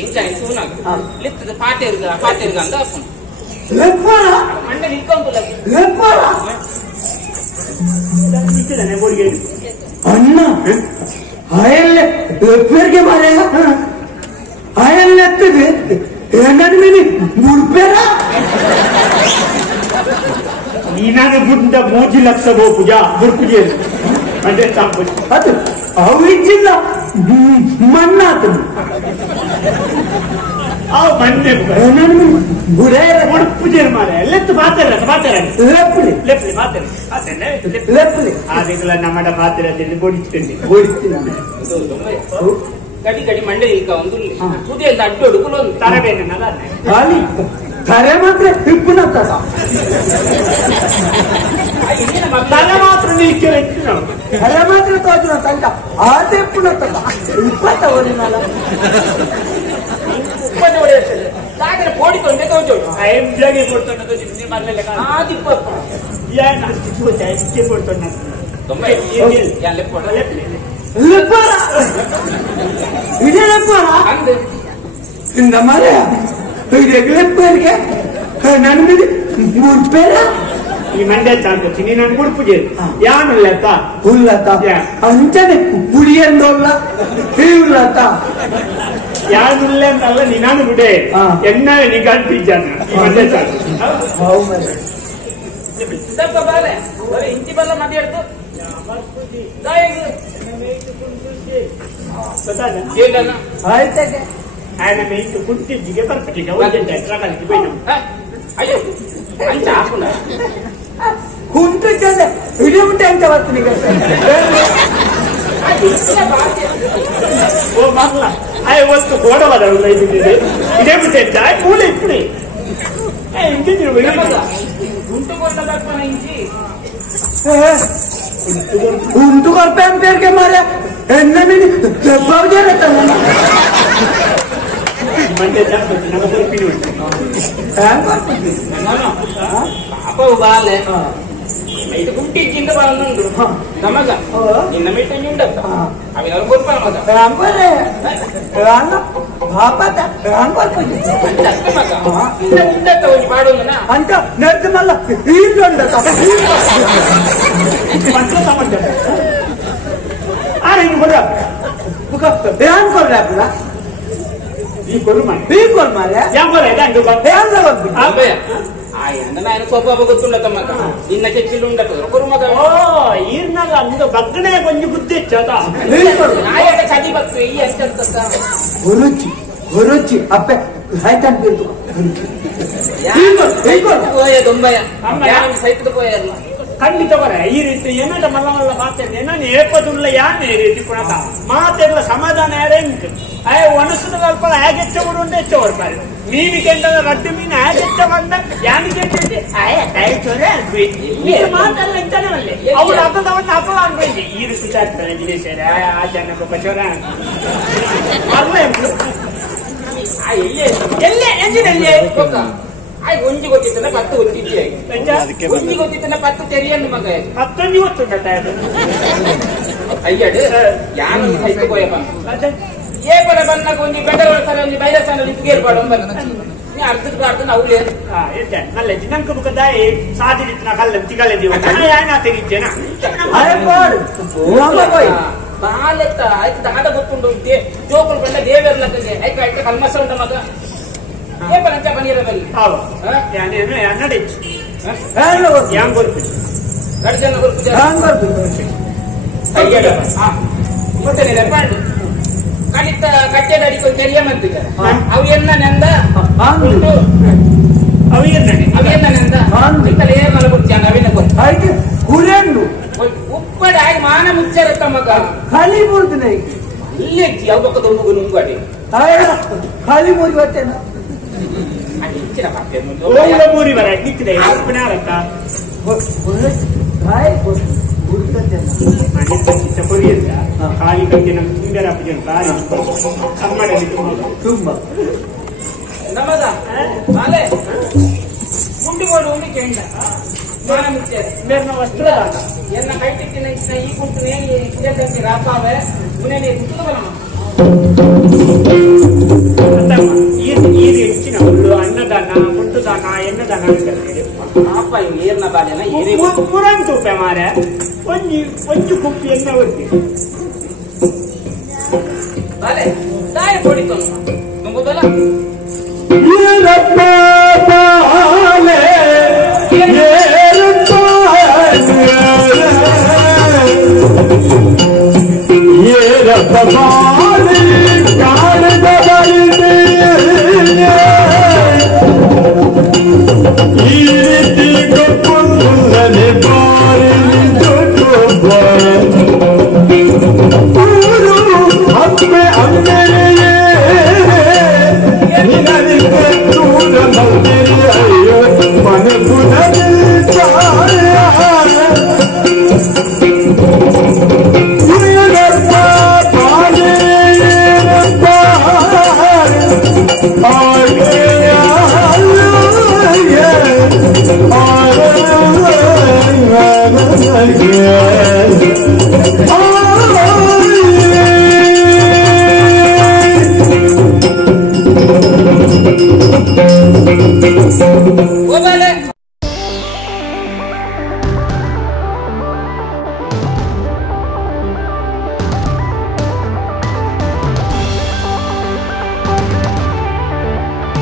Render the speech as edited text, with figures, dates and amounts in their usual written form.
Enjoy ಸೂನಾಗ ಲಿತ್ತದ ಪಾಟೆ ಇರ್ಗ ಅಂತ ಅಪ್ಪನ ಮಂಡೆ ನಿಲ್ಕೊಂಬಲ್ಲ ಅಣ್ಣ ಆಯಲ್ಲೇ ಪೇರ್ಗೆ ಮಾರ ಆಯಲ್ಲೆತ್ತದೆ ನನ್ನ ಮೇಲೆ ಮುಡ್ಬೇಡ ನೀನಾಗ ಗುಡ್ಡ 3 ಲಕ್ಷ ಪೂಜಾ ಗುರುಪೂಜೆ అంటే ಅದು ಅವು ಇಚ್ಚಿಲ್ಲ ಮಣ್ಣಾತ ಮಣ್ಣೆ ಗುರೇ ಗುರುಪೂಜೆ ಮಾರೆ ಲೆತ್ತು ಪಾತ್ರ ಲೆಪ್ಪಲಿ ಲೆಪ್ಪಲಿ ಪಾತ್ರ ಲೆಪ್ಪಲಿ ಅದೆಲ್ಲ ನಮ್ಮಡ ಪಾತ್ರ ಬೋಡಿಸ್ಕೊಂಡು ಗಡಿ ಗಡಿ ಮಂಡೆ ಈಗ ಒಂದು ತುದಿ ಅಂತ ಅಡ್ಡು ಹುಡುಗಲು ಒಂದು ತರಬೇಕನ್ನ ಖಾಲಿ ತರೆ ಮಾತ್ರ ಹಿಪ್ಪುನತ್ತ ತಲೆ ಮಾತ್ರ ನೀರು ತಲೆ ಮಾತ್ರ ತೋಚನ ತಂಕ ಆತ ಹಿಪ್ಪುನತ್ತಲ್ಲ 20 ಓದಿನಲ್ಲ ಉಪ್ಪನೆ ಹೊಡೆಯುತ್ತದೆ ಸಾಗರ ಪೋಡಿಕೊಂಡೆ ತೋಚೋಡು ಎಂಜಾಗೆ ಕೊಡ್ತಾನೆ ನಿಮ್ಗೆ ಮರಲೆಲ್ಲ ಆದಿಪ್ಪ ಏನು ಅಷ್ಟು ಜಾಸ್ತಿ ಕೊಡ್ತಾನೆ ಲೆಪ್ಪರ ಇದೇ ಲೆಪ್ಪರ ಇಂದ ಮರ ಇದೆ ಲೆಪ್ಪರಿಗೆ ನನ್ನ ಮೇಲೆ ಮುಡ್ಬೇಡ ಈ ಮಂಡ್ಯ ಚಾಂಪಿಯನ್ ನೀನು ನಾನು ಗುರುಪೂಜೆ ಯಾನು ಲೆಕ್ಕ ಹುಲ್ಲತ್ತ ಅಂಚನೆ ಪುಡಿಯಂದೋಲ್ಲ ಹೀವುಲ್ಲತ್ತ ಯಾನುಲ್ಲ ಅಂತಲ್ಲ ನೀನಾನು ಬಿಡೆ ಎನ್ನ ನಿಗಾಡ್ ಪಿಜ್ಜಾನ ಈ ಮಂಡ್ಯ ಚಾಂಪಿಯನ್ ಸ್ವಲ್ಪ ಬಾಲೆ ಇಂಚಿ ಬಲ್ಲ ಮಾತಾಡ್ತು ಆಯ್ತಾಗೆ ఆయన మీకు గుర్తించిగా పర్ఫెక్ట్గా వద్దంటే ట్రాకాలకి పోయినాం అయ్యో అంత ఆకుండా కుంటుంటే ఇది ఉంటే ఎంత వస్తుంది ఓ మరలా అయ్యి వస్తు గోడవ ఇదేమిటే పూలే ఇప్పుడే గుంటు కొట్ట ఇంచి గుంటు కొట్టాం పేరుకే మరి ఎన్నని దెబ్బలు జరుగుతాను ಮಂಡ್ಯ ಚಾಂಪಿಯನ್ ನಮ್ಮ ಗುರುಪಿನ ಪಾಪ ಬಾಲೆ ಇದು ಗುಂಟಿಂದ ಬಾಳುಂಡು ನಮಗ ನಿನ್ನ ಮೀಟಿಂಗ್ ಉಂಡತ್ತ ಅವೆಲ್ಲ ಗೊತ್ತ ಮಗ ರಾಂಬರೆ ರಾಂಗ ಪಾಪತ ರಾಂಬರ್ ಪೂಜೆ ಮಗ ಉಂಡತ್ತ ಹೋಗಿ ಮಾಡೋಣ ಅಂತ ನರ್ದು ಮಲ್ಲ ಈರುಂಡತ್ತ ಮಂತ್ರ ಸಂಬಂಧ ಆರೆ ಬರ ಧ್ಯಾನ್ ಕೊಡ್ರಾಪುರ ಈ ಕೊರು ಮಾರೆ ಯಾವ ఆయన కోప ಗೊತ್ತುಂಡ ತಮ್ಮಗ ಇನ್ನ ಚೆಚ್ಚಿಲು ಉಂಡತದ ಕೊರು ಮಗ ಈರ್ನಾಗ ಅಂದ ಬಗ್ಗನೆ ಕೊಂಚ ಬುದ್ಧಿ ಹೆಚ್ಚದ ನಾಯಕ ಚದಿ ಬತ್ತು ಈ ಅಷ್ಟಂತ ಗುರುಚಿ ಅಪ್ಪೆ ಸೈತಾನ್ ಬೀರ್ತು ದೊಂಬಯ ಸೈತದ పోయారు ಖಂಡಿತ ಬರ ಈ ರೀತಿ ಏನಾದ ಮಲ್ಲ ಮಲ್ಲ ಮಾತಾಡಿದೆ ನಾನು ಏಪದುಲ್ಲ ಯಾನೆ ಈ ರೀತಿ ಪುನಃ ಮಾತೆಲ್ಲ ಸಮಾಧಾನ ಯಾರೇ ಉಂಟು ಅಯ್ಯ ಒಣಸದ ಸ್ವಲ್ಪ ಹೇಗೆಚ್ಚವರು ಉಂಟು ಹೆಚ್ಚವರು ಪಾರಿ ಮೀನಿಗೆಂಡ ರಡ್ಡು ಮೀನು ಹೇಗೆಚ್ಚ ಬಂದ ಯಾನಿಗೆ ಮಾತಲ್ಲ ಇದ್ದಾನೆ ಅಲ್ಲಿ ಅವ್ರು ಅದವನ್ನ ಅಪಲ ಅನ್ಬೇಕು ಈ ರೀತಿ ಆಗ್ತಾರೆ ಜಿನೇಶ್ವರ ಆ ಜನ ಬಚೋರ ಅಲ್ಲ ಎಲ್ಲೇ ಎಂಜಿನಲ್ಲೇ ಒಂಜಿ ಗೊತ್ತಿತ್ತಲ್ಲ 10 ಗೊತ್ತಿದ್ದೆ ಒಂಜಿ ಗೊತ್ತಿತ್ತಲ್ಲ 10 ತೆರಿಯನ್ನು ಮಗ 10 ಗೊತ್ತುಂಟ ಅಯ್ಯಡು ಯಾನು ಸೈತ ಹೋಯಪ್ಪ ಏ ಬರ ಬನ್ನಾಗ ಒಂಜಿ ಬೆಂಡಲ ಸಲ ಒಂಜಿ ಬೈರ ಸಲ ಕೇರ್ಪಾಡು ನೀ ಅರ್ಧಕ್ಕೆ ಅರ್ಧ ಅವ್ಲೇ ನಲ್ಲ ನಂಕ ಮುಖದಾಯಿ ಸಾಧಿನ ಕಲ್ಲ ತಿಗಲೆದೀವ ಯಾನ ತೆಗಿದ್ದೇನ ಬಾಲೆತ್ತ ಆಯ್ತು ದಾದ ಗೊತ್ತುಂಡು ಜೋಕುಲು ಬಂದ ದೇವೇರ್ಲಕ್ಕೆ ಆಯ್ತು ಆಯ್ತು ಕಲ್ಮಸ ಉಂಟ ಮಗ ಏಪನಂಚ ಬನಿರದಲ್ಲಿ ಹೌದು ನಡೆಚ್ಚು ಯಾಂಗ್ ಗೊತ್ತು ಗಡ್ಜನ ಗೊತ್ತು ಮತ್ತೆ ರೆಪಾಂಡ್ ಕಲಿತ ಕಟ್ಟೆದ ಅಡಿಕೊಂಡು ತೆರಿಯಮಂತಿದ್ದ ಅವು ಎನ್ನ ನೆಂದ ಅವು ಎನ್ನ ನೆಂದ ಇಂತಲೇ ಮಲಗುಡ್ಚಾನ ಅವಿನ ಗೊತ್ತು ಆಯ್ತು ಹುರೆಂಡು ಉಪ್ಪಡ ಆಗಿ ಮಾನ ಮುಚ್ಚರತ್ತ ಮಗ ಖಾಲಿ ಮೂರ್ದಿನ ಇಲ್ಲೇ ಯಾವ ಪಕ್ಕದ ಹುಡುಗ ನುಂಗಾಡಿ ಖಾಲಿ ಮೂರಿ ಬರ್ತೇನೆ ಹೆಚ್ಚಿನ ಮೂರಿ ಬರ ನಿಕ್ಕಿದೆ ಖಾಲಿ ಕಟ್ಟಿ ನಮ್ಗೆ ಸುಂದರ ಕಮ್ಮಡಲ್ಲಿ ತುಂಬಾ ನಮಗ ಬಾಲೆ ಗುಂಡಿ ಮಾಡು ಉಂಡಿ ಕೇಂಡ ಮಾನ ಮುಚ್ಚೆ ಮೇರ್ನ ವಸ್ತ್ರ ಎನ್ನ ಕೈ ತಿಕ್ಕಿನ ಈ ಕುಂಟು ನೇನಿ ರಾಪಾವೆ ಮುನೆ ಗುಂಟು ಬರಮ್ಮ ಇದು ಹೆಚ್ಚಿನ ಹುಲ್ಲು ಅನ್ನದಾನ ಮುಟ್ಟುದಾನ ಎನ್ನದಾನ ಅಪ್ಪ ಏರ್ನ ಬಾಲೆನ ಏರಿ ಪುರಂತೂಪೆ ಮಾರೆ ಒಂಜು ಕುಪ್ಪಿ ಎನ್ನ ಒತ್ತಿ ಬಾಲೆ ದಾಯ ಕೊಡಿತು ತುಂಬುದಲ್ಲ Yeah.